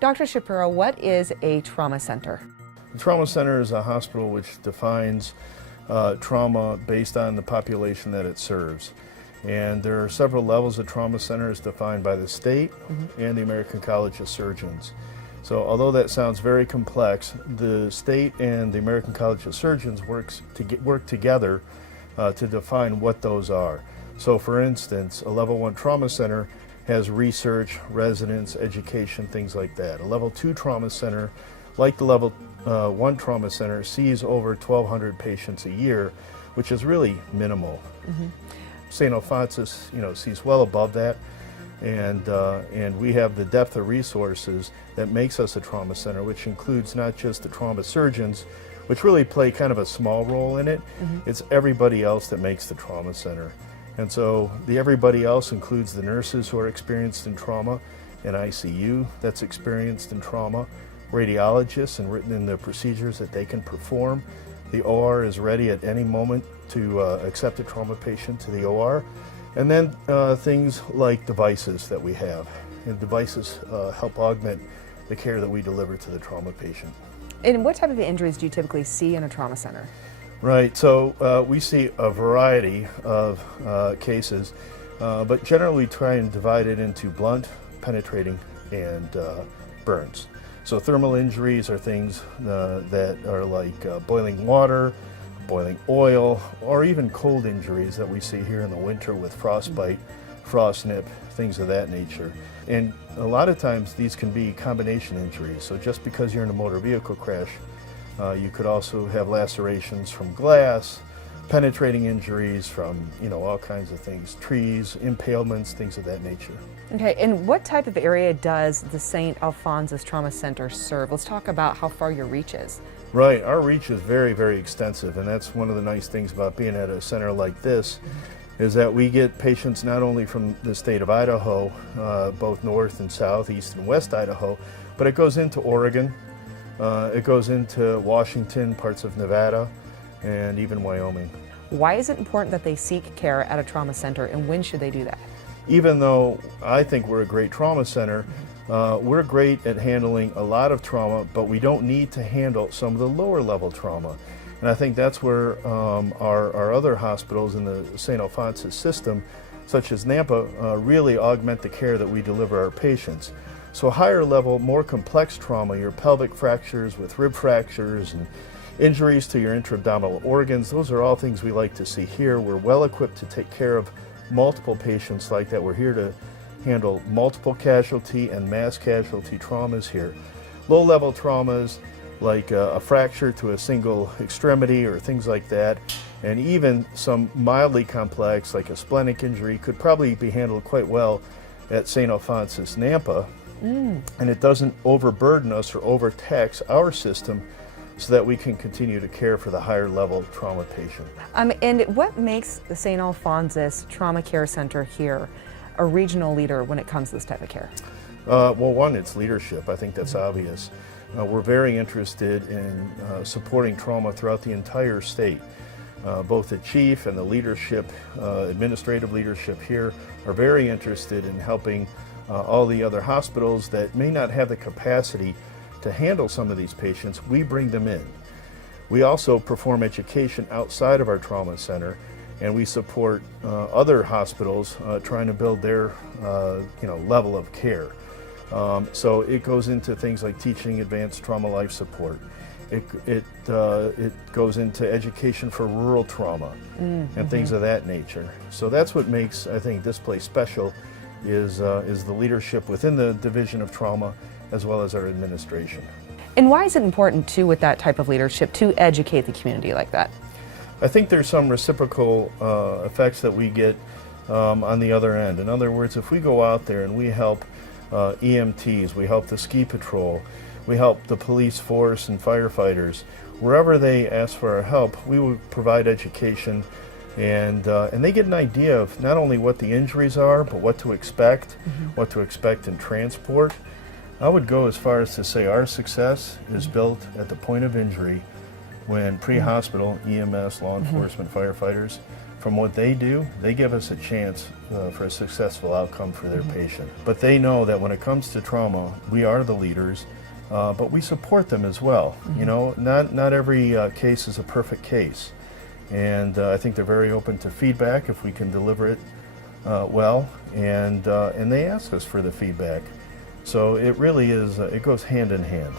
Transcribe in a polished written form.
Dr. Shapiro, what is a trauma center? The trauma center is a hospital which defines trauma based on the population that it serves. And there are several levels of trauma centers defined by the state and the American College of Surgeons. So although that sounds very complex, the state and the American College of Surgeons work together to define what those are. So for instance, a level 1 trauma center has research, residence, education, things like that. A level 2 trauma center, like the level 1 trauma center, sees over 1,200 patients a year, which is really minimal. St. Alphonsus, sees well above that, and we have the depth of resources that makes us a trauma center, which includes not just the trauma surgeons, which really play kind of a small role in it. It's everybody else that makes the trauma center. And so the everybody else includes the nurses who are experienced in trauma, an ICU that's experienced in trauma, radiologists and written in the procedures that they can perform. The OR is ready at any moment to accept a trauma patient to the OR. And then things like devices that we have. And devices help augment the care that we deliver to the trauma patient. And what type of injuries do you typically see in a trauma center? Right, so we see a variety of cases, but generally we try and divide it into blunt, penetrating, and burns. So thermal injuries are things that are like boiling water, boiling oil, or even cold injuries that we see here in the winter with frostbite, frost nip, things of that nature. And a lot of times these can be combination injuries. So just because you're in a motor vehicle crash, you could also have lacerations from glass, penetrating injuries from, all kinds of things, trees, impalements, things of that nature. Okay, and what type of area does the St. Alphonsus Trauma Center serve? Let's talk about how far your reach is. Right, our reach is very, very extensive, and that's one of the nice things about being at a center like this, is that we get patients not only from the state of Idaho, both north and south, east and west Idaho, but it goes into Oregon, it goes into Washington, parts of Nevada, and even Wyoming. Why is it important that they seek care at a trauma center, and when should they do that? Even though I think we're a great trauma center, we're great at handling a lot of trauma, but we don't need to handle some of the lower level trauma. And I think that's where our other hospitals in the St. Alphonsus system, such as Nampa, really augment the care that we deliver our patients. So higher level, more complex trauma, your pelvic fractures with rib fractures and injuries to your intra-abdominal organs, those are all things we like to see here. We're well equipped to take care of multiple patients like that. We're here to handle multiple casualty and mass casualty traumas here. Low-level traumas like a fracture to a single extremity or things like that, and even some mildly complex like a splenic injury could probably be handled quite well at St. Alphonsus Nampa, and it doesn't overburden us or overtax our system so that we can continue to care for the higher level trauma patient. And what makes the St. Alphonsus Trauma Care Center here a regional leader when it comes to this type of care? Well, one, it's leadership. I think that's obvious. We're very interested in supporting trauma throughout the entire state. Both the chief and the leadership, administrative leadership here, are very interested in helping all the other hospitals that may not have the capacity to handle some of these patients. We bring them in. We also perform education outside of our trauma center, and we support other hospitals trying to build their level of care. So it goes into things like teaching advanced trauma life support. It goes into education for rural trauma and things of that nature. So that's what makes, I think, this place special is the leadership within the Division of Trauma as well as our administration. And why is it important, too, with that type of leadership to educate the community like that? I think there's some reciprocal effects that we get on the other end. In other words, if we go out there and we help EMTs, we help the ski patrol, we help the police force and firefighters, wherever they ask for our help, we will provide education, and they get an idea of not only what the injuries are, but what to expect, what to expect in transport. I would go as far as to say our success is built at the point of injury when pre-hospital EMS, law enforcement, firefighters from what they do, they give us a chance for a successful outcome for their patient. But they know that when it comes to trauma, we are the leaders, but we support them as well. You know, not every case is a perfect case. And I think they're very open to feedback if we can deliver it well, and they ask us for the feedback. So it really is, it goes hand in hand.